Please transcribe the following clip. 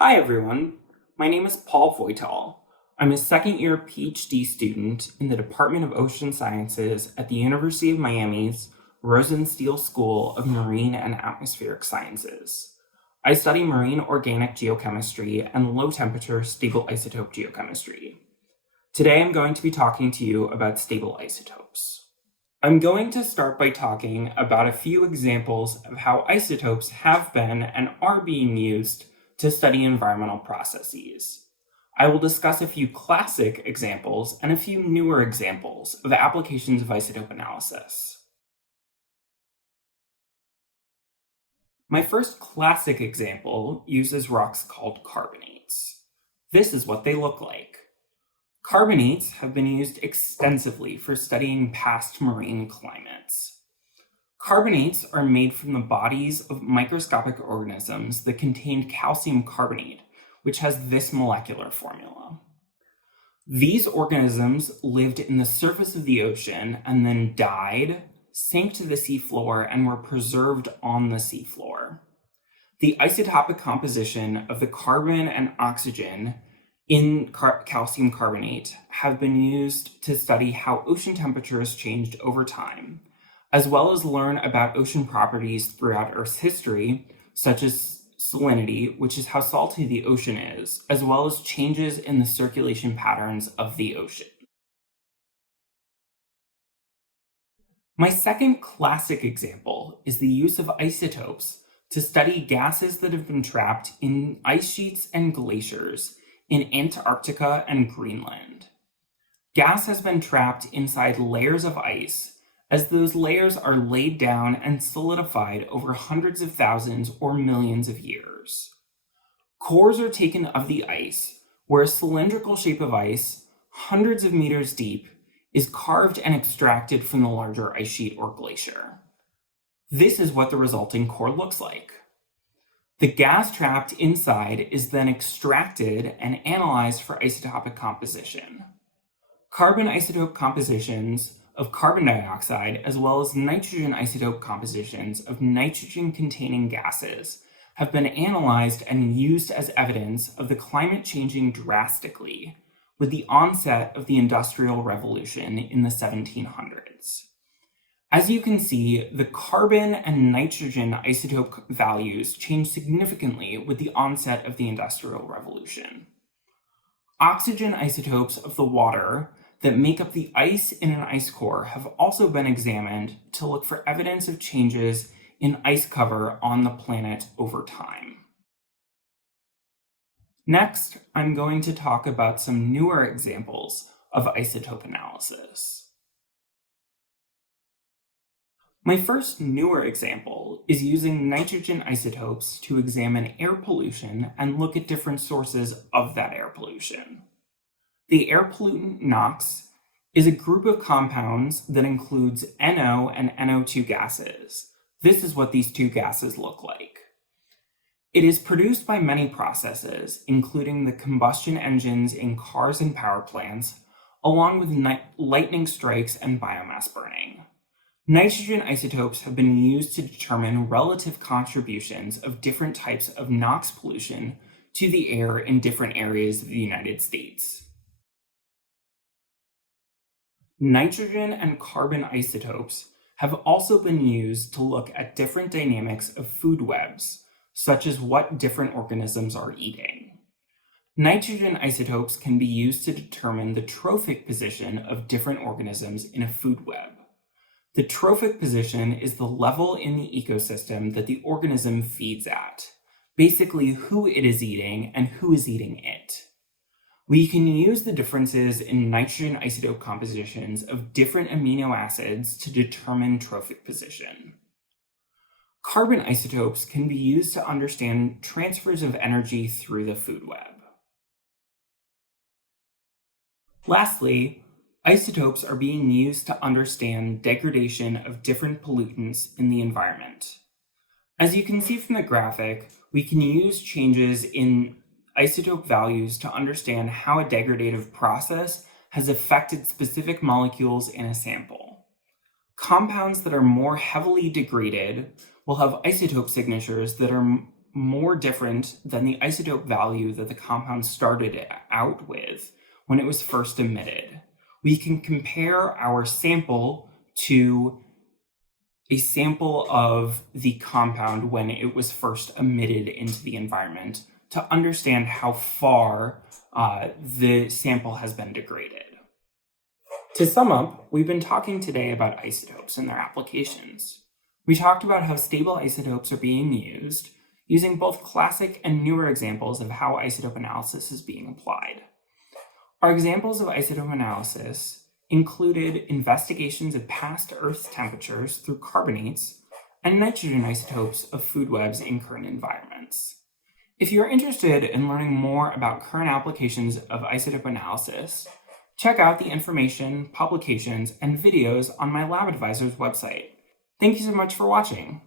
Hi everyone, my name is Paul Wojtal. I'm a second-year PhD student in the Department of Ocean Sciences at the University of Miami's Rosenstiel School of Marine and Atmospheric Sciences. I study marine organic geochemistry and low-temperature stable isotope geochemistry. Today I'm going to be talking to you about stable isotopes. I'm going to start by talking about a few examples of how isotopes have been and are being used to study environmental processes. I will discuss a few classic examples and a few newer examples of applications of isotope analysis. My first classic example uses rocks called carbonates. This is what they look like. Carbonates have been used extensively for studying past marine climates. Carbonates are made from the bodies of microscopic organisms that contained calcium carbonate, which has this molecular formula. These organisms lived in the surface of the ocean and then died, sank to the seafloor, and were preserved on the seafloor. The isotopic composition of the carbon and oxygen in calcium carbonate have been used to study how ocean temperatures changed over time, as well as learn about ocean properties throughout Earth's history, such as salinity, which is how salty the ocean is, as well as changes in the circulation patterns of the ocean. My second classic example is the use of isotopes to study gases that have been trapped in ice sheets and glaciers in Antarctica and Greenland. Gas has been trapped inside layers of ice, as those layers are laid down and solidified over hundreds of thousands or millions of years. Cores are taken of the ice, where a cylindrical shape of ice, hundreds of meters deep, is carved and extracted from the larger ice sheet or glacier. This is what the resulting core looks like. The gas trapped inside is then extracted and analyzed for isotopic composition. Carbon isotope compositions of carbon dioxide, as well as nitrogen isotope compositions of nitrogen-containing gases, have been analyzed and used as evidence of the climate changing drastically with the onset of the Industrial Revolution in the 1700s. As you can see, the carbon and nitrogen isotope values changed significantly with the onset of the Industrial Revolution. Oxygen isotopes of the water that make up the ice in an ice core have also been examined to look for evidence of changes in ice cover on the planet over time. Next, I'm going to talk about some newer examples of isotope analysis. My first newer example is using nitrogen isotopes to examine air pollution and look at different sources of that air pollution. The air pollutant NOx is a group of compounds that includes NO and NO2 gases. This is what these two gases look like. It is produced by many processes, including the combustion engines in cars and power plants, along with lightning strikes and biomass burning. Nitrogen isotopes have been used to determine relative contributions of different types of NOx pollution to the air in different areas of the United States. Nitrogen and carbon isotopes have also been used to look at different dynamics of food webs, such as what different organisms are eating. Nitrogen isotopes can be used to determine the trophic position of different organisms in a food web. The trophic position is the level in the ecosystem that the organism feeds at, basically who it is eating and who is eating it. We can use the differences in nitrogen isotope compositions of different amino acids to determine trophic position. Carbon isotopes can be used to understand transfers of energy through the food web. Lastly, isotopes are being used to understand degradation of different pollutants in the environment. As you can see from the graphic, we can use changes in isotope values to understand how a degradative process has affected specific molecules in a sample. Compounds that are more heavily degraded will have isotope signatures that are more different than the isotope value that the compound started out with when it was first emitted. We can compare our sample to a sample of the compound when it was first emitted into the environment to understand how far the sample has been degraded. To sum up, we've been talking today about isotopes and their applications. We talked about how stable isotopes are being used, using both classic and newer examples of how isotope analysis is being applied. Our examples of isotope analysis included investigations of past Earth temperatures through carbonates and nitrogen isotopes of food webs in current environments. If you're interested in learning more about current applications of isotope analysis, check out the information, publications, and videos on my lab advisor's website. Thank you so much for watching.